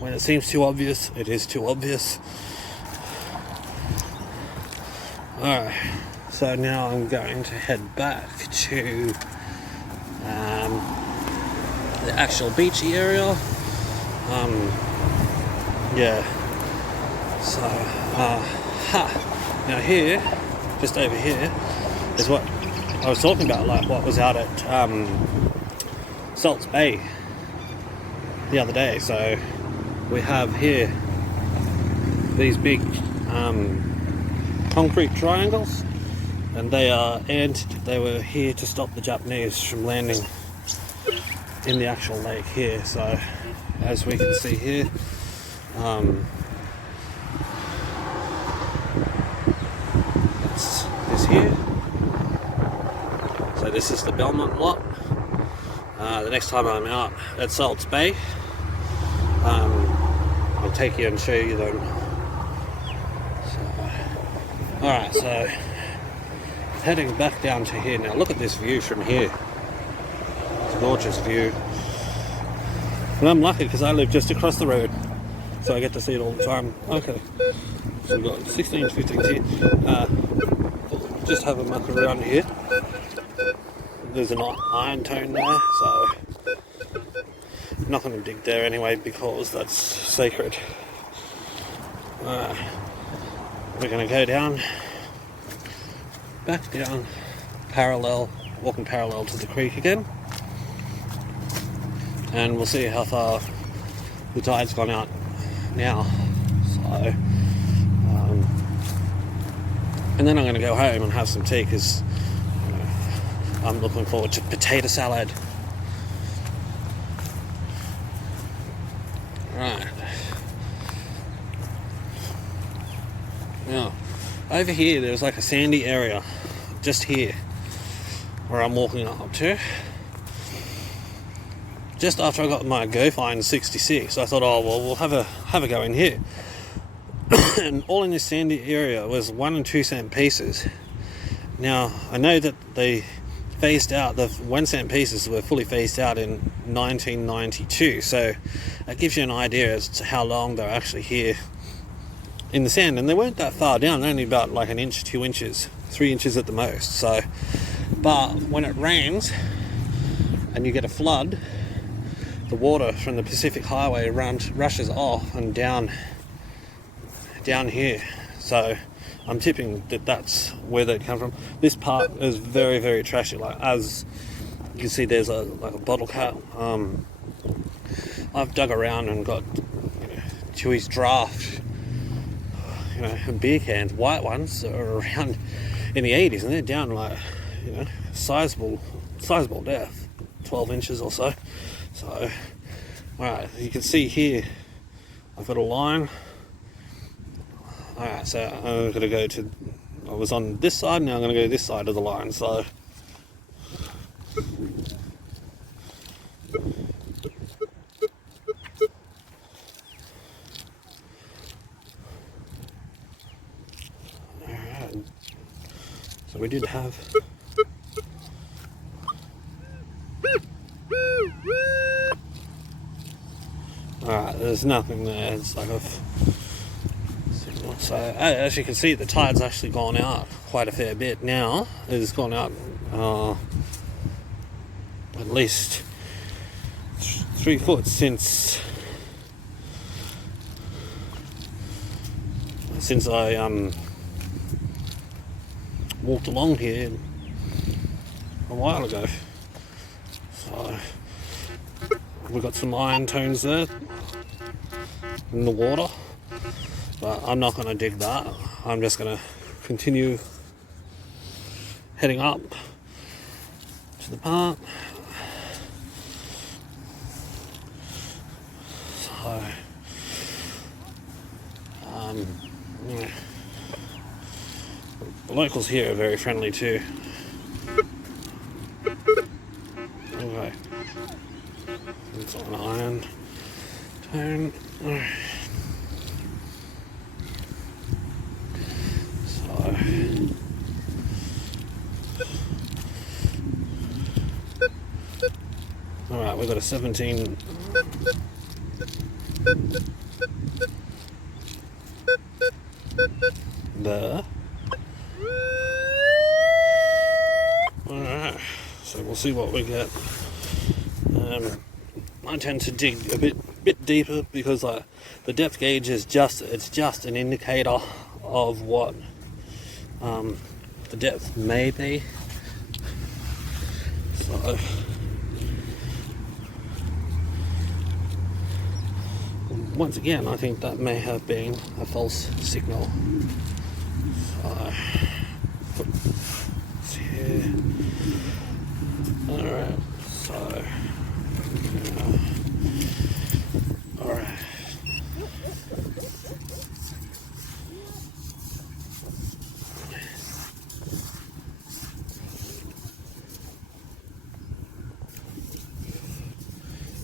When it seems too obvious, it is too obvious. Alright. So now I'm going to head back to the actual beachy area. Yeah. So, now here, just over here, is what I was talking about, like what was out at Salts Bay the other day. So we have here these big concrete triangles, and they were here to stop the Japanese from landing in the actual lake here. So as we can see here, that's this here. So this is the Belmont lot. The next time I'm out at Salts Bay, I'll take you and show you them. So, alright, so heading back down to here now. Look at this view from here. It's a gorgeous view. And I'm lucky because I live just across the road, so I get to see it all the time. Okay, so we've got 16s, 15s here. Just have a muck around here. There's an iron tone there, so I'm not going to dig there anyway because that's sacred. We're going to go down, back down, walking parallel to the creek again, and we'll see how far the tide's gone out now. So, and then I'm going to go home and have some tea, because I'm looking forward to potato salad. Right. Now, over here there's like a sandy area, just here, where I'm walking up to. Just after I got my Go Find 66, I thought, oh well, we'll have a go in here. And all in this sandy area was 1 and 2 cent pieces. Now, I know that they phased out, the 1 cent pieces were fully phased out in 1992, so that gives you an idea as to how long they're actually here in the sand. And they weren't that far down, only about like an inch, 2 inches, 3 inches at the most. So, but when it rains and you get a flood, the water from the Pacific Highway rushes off and down here. So I'm tipping that that's where they come from. This part is very, very trashy. Like, as you can see, there's a bottle cap. I've dug around and got Chewy's Draft, beer cans, white ones, that are around in the 80s, and they're down like, sizable depth, 12 inches or so. So, alright, you can see here, I've got a line. Alright, so I'm going to go to, I was on this side, now I'm going to go this side of the line, so. Alright, so we did have. Alright, there's nothing there, it's like a signal. So as you can see, the tide's actually gone out quite a fair bit now. It's gone out at least 3 foot since I walked along here a while ago. So we've got some iron tones there in the water, but I'm not going to dig that. I'm just going to continue heading up to the park. So the locals here are very friendly too. Okay, it's on iron tone. So alright, we've got a 17 there. Alright, so we'll see what we get. I tend to dig a bit deeper because the depth gauge is just an indicator of what the depth may be. So once again, I think that may have been a false signal. So it's here. Alright, so alright.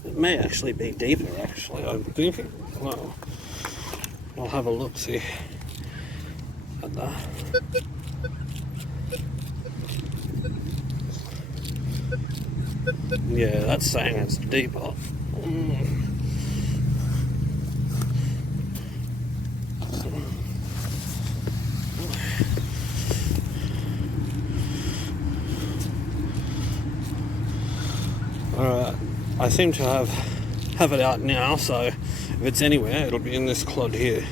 It may actually be deeper, I'm thinking. Well, I'll have a look-see at that. Yeah, that's saying it's deeper. Alright, I seem to have it out now, so if it's anywhere, it'll be in this clod here.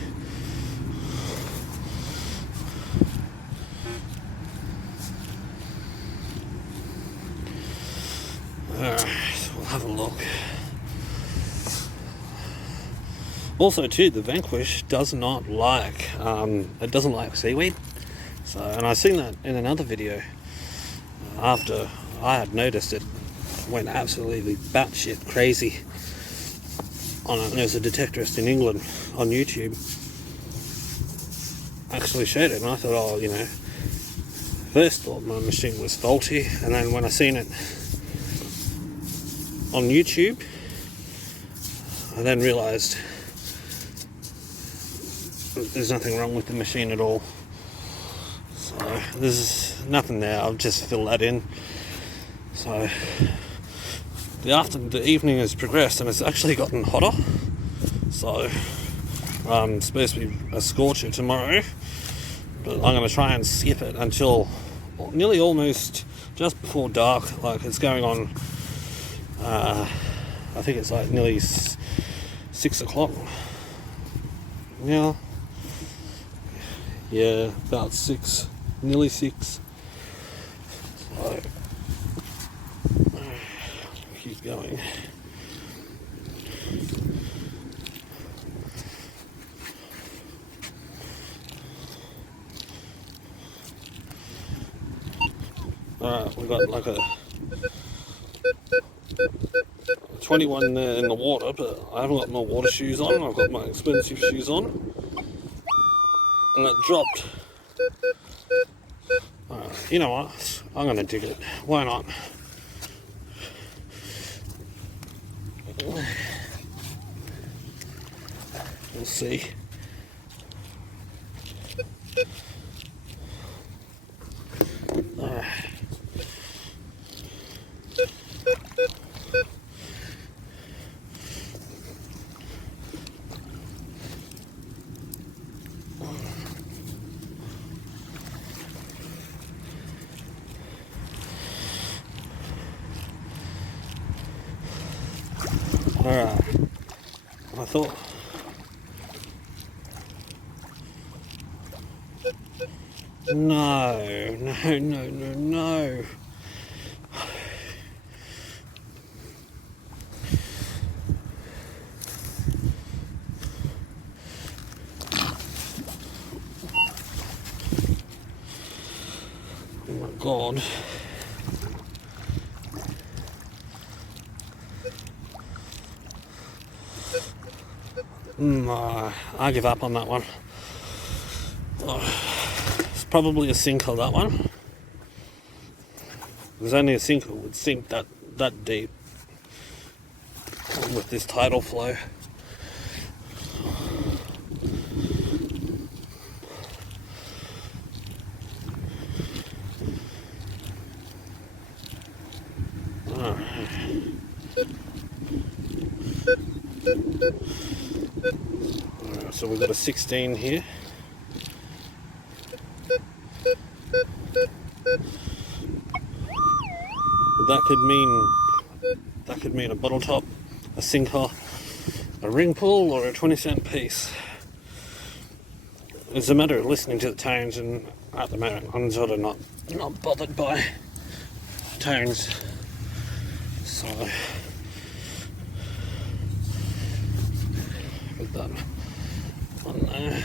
Also too, the Vanquish does not like, it doesn't like seaweed. So, and I've seen that in another video. After I had noticed it went absolutely batshit crazy. And there's a detectorist in England on YouTube actually showed it, and I thought, oh, you know, first thought my machine was faulty, and then when I seen it on YouTube, I then realised there's nothing wrong with the machine at all. So there's nothing there. I'll just fill that in. So the evening has progressed and it's actually gotten hotter. So it's supposed to be a scorcher tomorrow, but I'm going to try and skip it until nearly almost just before dark. Like it's going on. I think it's like nearly 6 o'clock. Yeah, about 6, nearly 6. So keep going. Alright, we've got like a 21 there in the water, but I haven't got my water shoes on. I've got my expensive shoes on. And it dropped. Alright, you know what? I'm going to dig it. Why not? We'll see. Alright, I thought no. Oh my god. I give up on that one. It's probably a sinker, that one. There's only a sinker would sink that deep with this tidal flow. So we've got a 16 here. That could mean a bottle top, a sinker, a ring pull, or a 20-cent piece. It's a matter of listening to the tones, and at the moment I'm sort of not bothered by tones. So put that on there.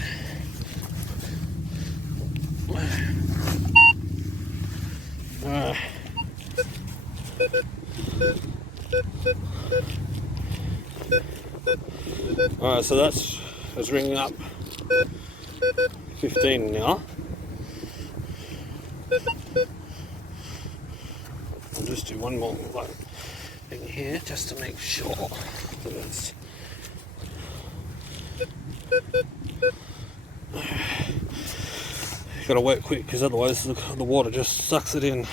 Alright, so that's ringing up 15 now. I'll just do one more thing here just to make sure that it's you gotta work quick because otherwise the water just sucks it in.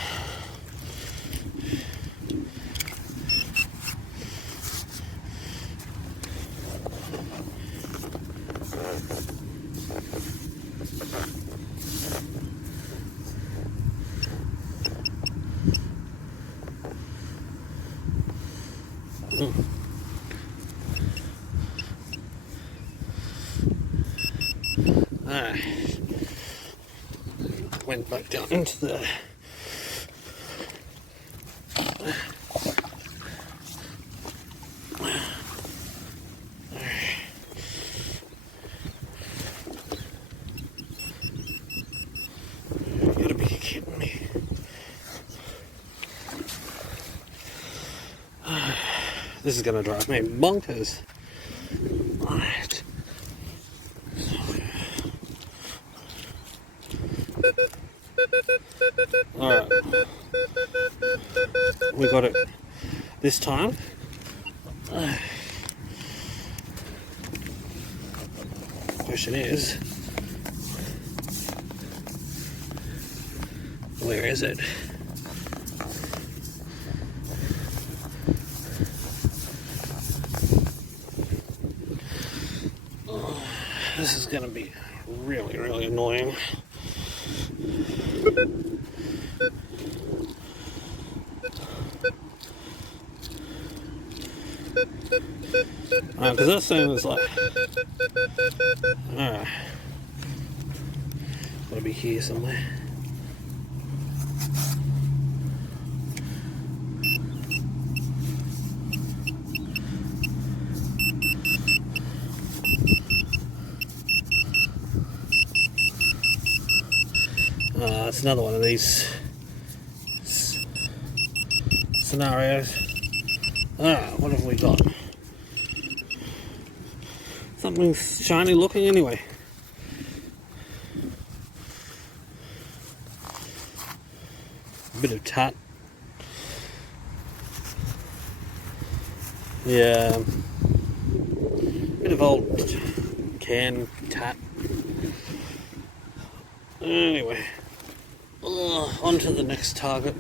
Went back down into the This is going to drive me bonkers. Right. Alright. We got it this time. Question is, where is it? Oh, this is going to be really, really annoying. Because that sounds like... Alright. Gotta be here somewhere. It's another one of these scenarios. What have we got? Something shiny looking anyway. A bit of tat. Yeah. Bit of old can tat. Anyway. On to the next target.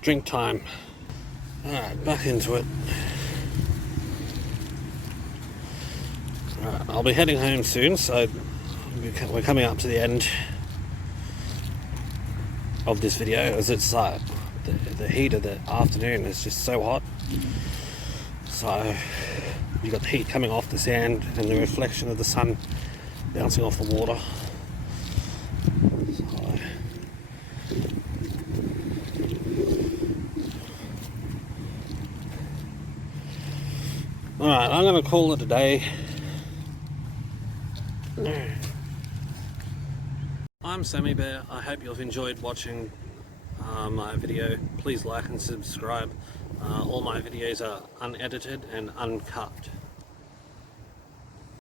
Drink time. Alright, back into it. Alright, I'll be heading home soon, so we're coming up to the end of this video, as it's the heat of the afternoon is just so hot. So you've got the heat coming off the sand and the reflection of the sun bouncing off the water. Alright, I'm going to call it a day. I'm Sammy Bear. I hope you've enjoyed watching my video. Please like and subscribe. All my videos are unedited and uncut.